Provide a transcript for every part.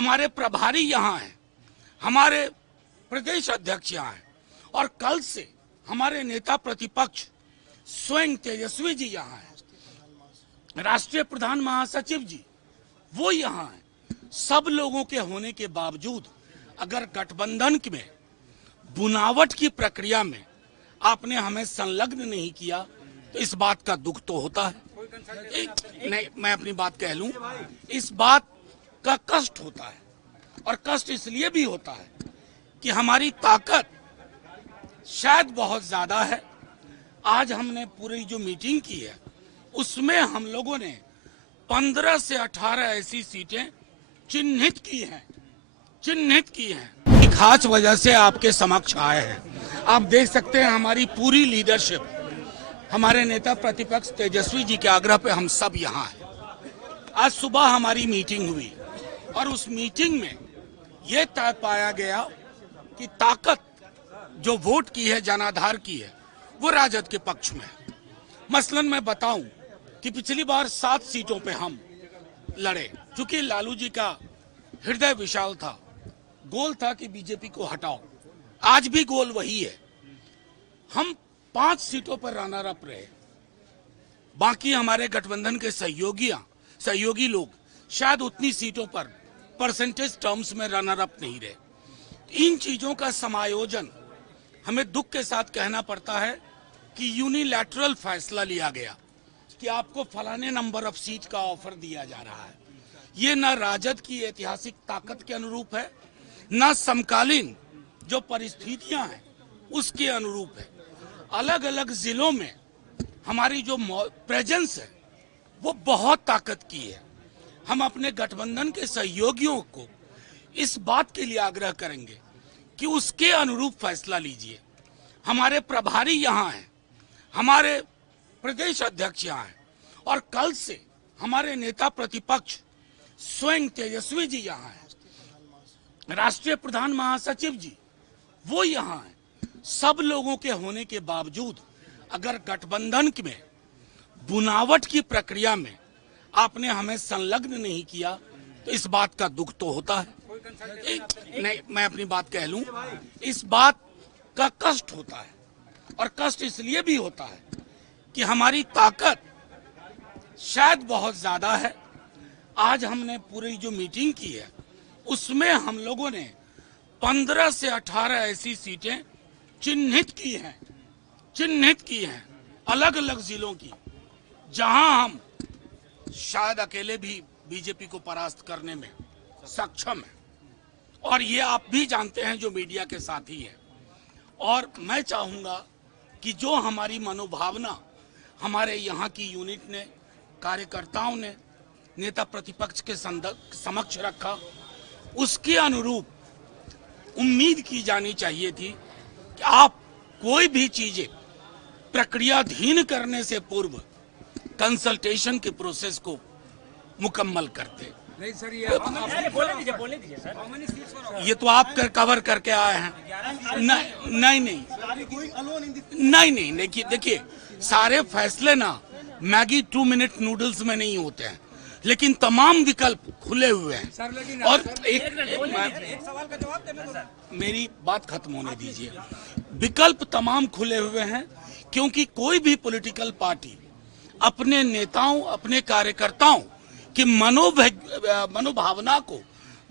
हमारे प्रभारी यहाँ हैं, हमारे प्रदेश अध्यक्ष यहाँ हैं और कल से हमारे नेता प्रतिपक्ष स्वयं तेजस्वी जी यहाँ हैं, राष्ट्रीय प्रधान महासचिव जी वो यहाँ हैं। सब लोगों के होने के बावजूद अगर गठबंधन में बुनावट की प्रक्रिया में आपने हमें संलग्न नहीं किया तो इस बात का दुख तो होता है। नहीं, मैं अपनी बात कह लूं, इस बात का कष्ट होता है और कष्ट इसलिए भी होता है कि हमारी ताकत शायद बहुत ज्यादा है। आज हमने पूरी जो मीटिंग की है उसमें हम लोगों ने 15 से 18 ऐसी सीटें चिन्हित की हैं। खास वजह से आपके समक्ष आए हैं। आप देख सकते हैं हमारी पूरी लीडरशिप, हमारे नेता प्रतिपक्ष तेजस्वी जी के आग्रह पे हम सब यहाँ हैं। आज सुबह हमारी मीटिंग हुई और उस मीटिंग में ये तय पाया गया कि ताकत जो वोट की है, जनाधार की है, वो राजद के पक्ष में है। मसलन मैं बताऊं कि पिछली बार 7 सीटों पे हम लड़े, चूंकि लालू जी का हृदय विशाल था, गोल था कि बीजेपी को हटाओ। आज भी गोल वही है। हम 5 सीटों पर रनर अप रहे, बाकी हमारे गठबंधन के सहयोगी लोग शायद उतनी सीटों पर परसेंटेज टर्म्स में रनर अप नहीं रहे। इन चीजों का समायोजन हमें दुख के साथ कहना पड़ता है कि यूनिलैटरल फैसला लिया गया कि आपको फलाने नंबर ऑफ सीट का ऑफर दिया जा रहा है। ये न राजद की ऐतिहासिक ताकत के अनुरूप है, न समकालीन जो परिस्थितियां हैं उसके अनुरूप है। अलग अलग जिलों में हमारी जो प्रेजेंस है वो बहुत ताकत की है। हम अपने गठबंधन के सहयोगियों को इस बात के लिए आग्रह करेंगे कि उसके अनुरूप फैसला लीजिए। हमारे प्रभारी यहाँ हैं, हमारे प्रदेश अध्यक्ष यहाँ हैं और कल से हमारे नेता प्रतिपक्ष स्वयं तेजस्वी जी यहाँ हैं, राष्ट्रीय प्रधान महासचिव जी वो यहाँ हैं। सब लोगों के होने के बावजूद अगर गठबंधन में बुनावट की प्रक्रिया में आपने हमें संलग्न नहीं किया तो इस बात का दुख तो होता है। नहीं, मैं अपनी बात कह लूं, इस बात का कष्ट होता है और कष्ट इसलिए भी होता है कि हमारी ताकत शायद बहुत ज्यादा है। आज हमने पूरी जो मीटिंग की है उसमें हम लोगों ने 15 से 18 ऐसी सीटें चिन्हित की हैं अलग अलग जिलों की, जहां हम शायद अकेले भी बीजेपी को परास्त करने में सक्षम हैं। और ये आप भी जानते हैं जो मीडिया के साथी हैं। और मैं चाहूंगा कि जो हमारी मनोभावना हमारे यहाँ की यूनिट ने, कार्यकर्ताओं ने नेता प्रतिपक्ष के समक्ष रखा, उसके अनुरूप उम्मीद की जानी चाहिए थी कि आप कोई भी चीजें प्रक्रियाधीन करने से पूर्व कंसल्टेशन के प्रोसेस को मुकम्मल करते। नहीं सर, ये बोलने दीजिए सर। ये तो आप कवर करके आए हैं। नहीं, देखिए सारे फैसले ना मैगी 2 मिनट नूडल्स में नहीं होते हैं, लेकिन तमाम विकल्प खुले हुए हैं। सर, लेकिन और एक सवाल का जवाब देने दो। मेरी बात खत्म होने दीजिए। विकल्प तमाम खुले हुए हैं, क्योंकि कोई भी पॉलिटिकल पार्टी अपने नेताओं, अपने कार्यकर्ताओं की मनोभावना को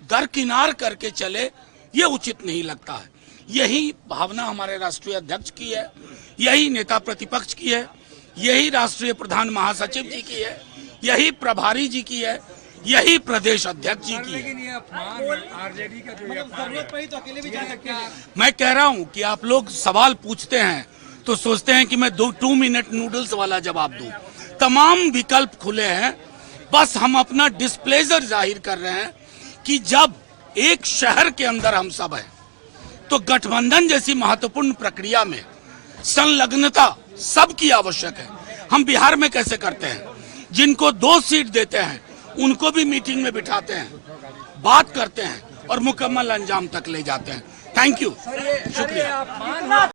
दरकिनार करके चले, ये उचित नहीं लगता है। यही भावना हमारे राष्ट्रीय अध्यक्ष की है, यही नेता प्रतिपक्ष की है, यही राष्ट्रीय प्रधान महासचिव जी की है, यही प्रभारी जी की है, यही प्रदेश अध्यक्ष जी की है। लेकिन ये अपमान आरजेडी का जो जरूरत पड़ी तो अकेले भी जा सकते हैं। मैं कह रहा हूं कि आप लोग सवाल पूछते हैं तो सोचते हैं कि मैं 2 मिनट नूडल्स वाला जवाब दूं। तमाम विकल्प खुले हैं, बस हम अपना डिस्प्लेजर जाहिर कर रहे हैं कि जब एक शहर के अंदर हम सब हैं तो गठबंधन जैसी महत्वपूर्ण प्रक्रिया में संलग्नता सबकी आवश्यक है। हम बिहार में कैसे करते हैं, जिनको 2 सीट देते हैं उनको भी मीटिंग में बिठाते हैं, बात करते हैं और मुकम्मल अंजाम तक ले जाते हैं। थैंक यू, शुक्रिया।